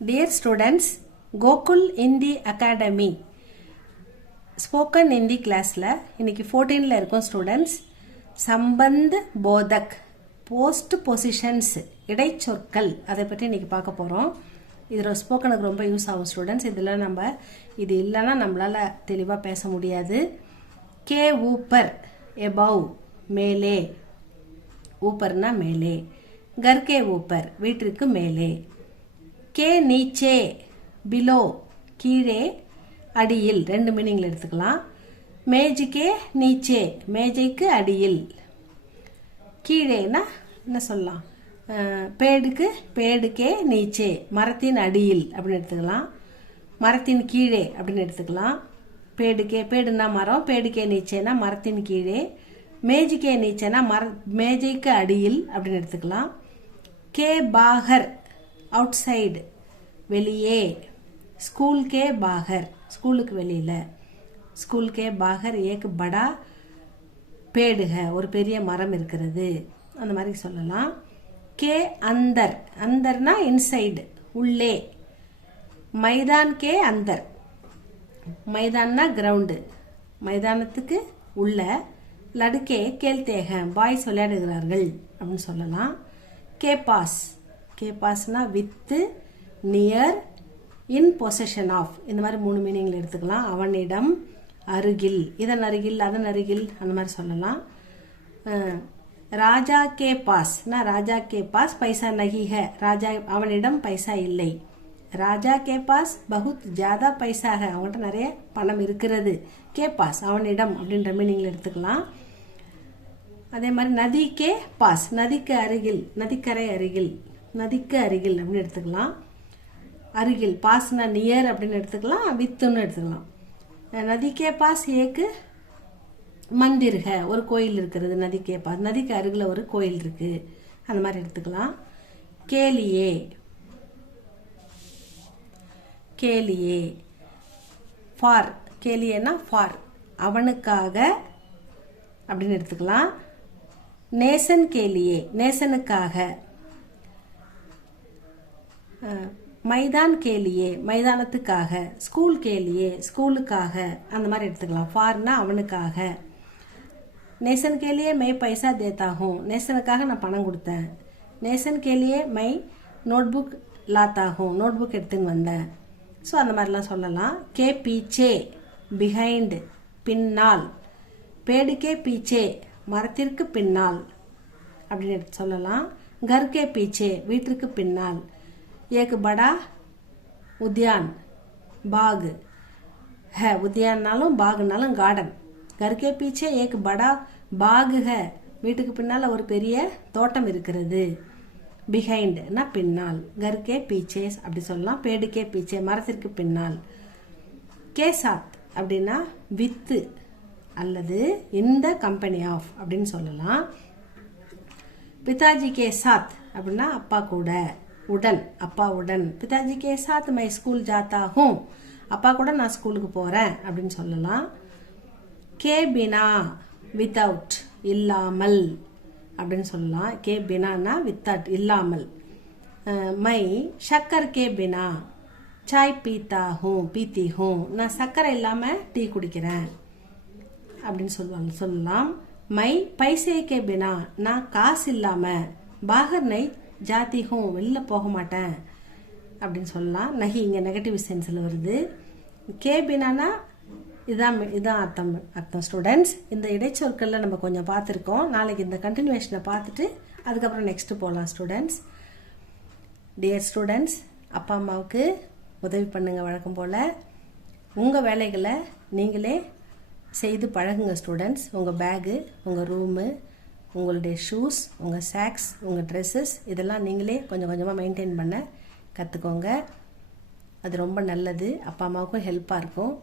Dear students, Gokul Hindi Academy spoken Hindi கிளாஸில் இன்னைக்கு 14ல் இருக்கும் ஸ்டூடெண்ட்ஸ். சம்பந்த் போதக் போஸ்ட் பொசிஷன்ஸ் இடைச்சொற்கள் அதை பற்றி இன்னைக்கு பார்க்க போகிறோம். இதில் ஸ்போக்கனுக்கு ரொம்ப யூஸ் ஆகும் ஸ்டூடெண்ட்ஸ். இதில் இது இல்லைன்னா நம்மளால் தெளிவாக பேச முடியாது. கே ஊப்பர் எபவ் மேலே, ஊப்பர்னா மேலே. கர்கே ஊப்பர் வீட்டிற்கு மேலே. கே நீச்சே பிலோ கீழே அடியில், ரெண்டு மீனிங்ல எடுத்துக்கலாம். மேஜுக்கே நீச்சே மேஜைக்கு அடியில். கீழேனா என்ன சொல்லலாம், பேடுக்கு பேடுக்கே நீச்சே மரத்தின் அடியில் அப்படின்னு எடுத்துக்கலாம். மரத்தின் கீழே அப்படின்னு எடுத்துக்கலாம். பேடுக்கே பேடுனா மரம், பேடுக்கே நீச்சேனா மரத்தின் கீழே, மேஜுக்கே நீச்சேனா மேஜைக்கு அடியில் அப்படின்னு எடுத்துக்கலாம். கே பாகர் அவுட் சைடு வெளியே. स्कूल के बाहर ஸ்கூலுக்கு வெளியில. स्कूल के बाहर एक बड़ा पेड़ है, ஒரு பெரிய மரம் இருக்கிறது, அந்த மாதிரி சொல்லலாம். கே அந்தர், அந்தர்னா இன்சைடு உள்ளே. மைதான் கே அந்தர், மைதான்னா கிரவுண்டு, மைதானத்துக்கு உள்ள. லடுக்கே கேள்தேக பாய்ஸ் விளையாடுகிறார்கள் அப்படின்னு சொல்லலாம். கே பாஸ், கே பாஸ்னா with, near, in possession of, இந்த மாதிரி மூணு மீனிங்ல எடுத்துக்கலாம். அவனிடம், அருகில், இதன் அருகில், அதன் அருகில், அந்த மாதிரி சொல்லலாம். ராஜா கே பாஸ்னா ராஜா கே பாஸ் பைசா நகி ஹை, ராஜா அவனிடம் பைசா இல்லை. ராஜா கே பாஸ் பகுத் ஜாதா பைசா ஹை, அவன்கிட்ட நிறைய பணம் இருக்கிறது. கே பாஸ் அவனிடம் அப்படின்ற மீனிங்ல எடுத்துக்கலாம். அதே மாதிரி நதி கே பாஸ் நதிக்கு அருகில், நதிக்கரை அருகில், நதிக்கு அருகில் அப்படின்னு எடுத்துக்கலாம். அருகில் பாஸ்னா நியர் அப்படின்னு எடுத்துக்கலாம், வித்துன்னு எடுத்துக்கலாம். நதிக்கே பாஸ் ஏக்கு மந்திர் ஹை, ஒரு கோயில் இருக்கிறது. நதிக்கே பாஸ் நதிக்கு அருகில் ஒரு கோயில் இருக்கு, அந்த மாதிரி எடுத்துக்கலாம். கேலியே, கேலியே ஃபார், கேலியேனா ஃபார் அவனுக்காக அப்படின்னு எடுத்துக்கலாம். நேசன் கேலியே நேசனுக்காக. மைதான் கேலியே மைதானத்துக்காக. ஸ்கூல் கேலியே ஸ்கூலுக்காக, அந்த மாதிரி எடுத்துக்கலாம். ஃபார்னா அவனுக்காக. நேசன் கேலியே மை பைசா தேத்தாகும், நேசனுக்காக நான் பணம் கொடுத்தேன். நேசன் கேலியே மை நோட்புக் லாத்தாகும், நோட்புக் எடுத்துன்னு வந்தேன். ஸோ அந்த மாதிரிலாம் சொல்லலாம். கே பீச்சே பிஹைண்ட் பின்னால். பேடுக்கே பீச்சே மரத்திற்கு பின்னால் அப்படின்னு எடுத்து சொல்லலாம். கர்கே பீச்சே வீட்டிற்கு பின்னால். ஏக் படா உத்யான் பாக் है, உத்யான்னாலும் பாக்னாலும் கார்டன். கர்கே பீச்சே ஏக் படா பாக் है, வீட்டுக்கு பின்னால் ஒரு பெரிய தோட்டம் இருக்கிறது. பிஹைண்ட்னா பின்னால். கர்கே பீச்சே அப்படி சொல்லலாம். பேடுக்கே பீச்சே மரத்திற்கு பின்னால். கே சாத் அப்படின்னா வித்து அல்லது இந்த கம்பெனி ஆஃப் அப்படின்னு சொல்லலாம். பிதாஜி கே சாத் அப்படின்னா அப்பா கூட, உடன், அப்பாவுடன். பிதாஜி கே சாத் மை ஸ்கூல் ஜாத்தா ஹூம், அப்பா கூட நான் ஸ்கூலுக்கு போறேன் அப்படின்னு சொல்லலாம். கே பினா வித்தவுட் இல்லாமல் அப்படின்னு சொல்லலாம். கே பினானா வித்தவுட் இல்லாமல். மை ஷக்கர் கே பினா சாய் பீத்தா ஹூம் பீத்தி ஹூம், நான் சக்கரை இல்லாம டீ குடிக்கிறேன் அப்படின்னு சொல்லலாம். மை பைசே கே பினா நான் காசு இல்லாம பாகர் நை ஜாதி ஹூம் வெளில போக மாட்டேன் அப்படின்னு சொல்லலாம். நகி இங்க நெகட்டிவ் சென்ஸ்ல வருது. கே பினானா இதான் அர்த்தம் ஸ்டூடெண்ட்ஸ். இந்த இடைச்சொற்கள்ல நம்ம கொஞ்சம் பார்த்துருக்கோம். நாளைக்கு இந்த கண்டினியூஷனை பார்த்துட்டு அதுக்கப்புறம் நெக்ஸ்ட் போகலாம் ஸ்டூடெண்ட்ஸ். டியர் ஸ்டூடெண்ட்ஸ், அப்பா அம்மாவுக்கு உதவி பண்ணுங்க வழக்கம் போல. உங்க வேலைகளை நீங்களே செய்து பழகுங்க ஸ்டூடெண்ட்ஸ். உங்கள் பேகு, உங்கள் ரூமு, உங்களுடைய ஷூஸ், உங்கள் சாக்ஸ், உங்கள் ட்ரெஸ்ஸஸ் இதெல்லாம் நீங்களே கொஞ்சம் கொஞ்சமாக மெயின்டைன் பண்ண கற்றுக்கோங்க. அது ரொம்ப நல்லது, அப்பா அம்மாவுக்கும் ஹெல்ப்பாக இருக்கும்.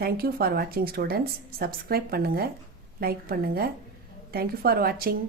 தேங்க்யூ ஃபார் வாட்சிங் ஸ்டூடெண்ட்ஸ். சப்ஸ்கிரைப் பண்ணுங்கள், லைக் பண்ணுங்கள். தேங்க்யூ ஃபார் வாட்சிங்.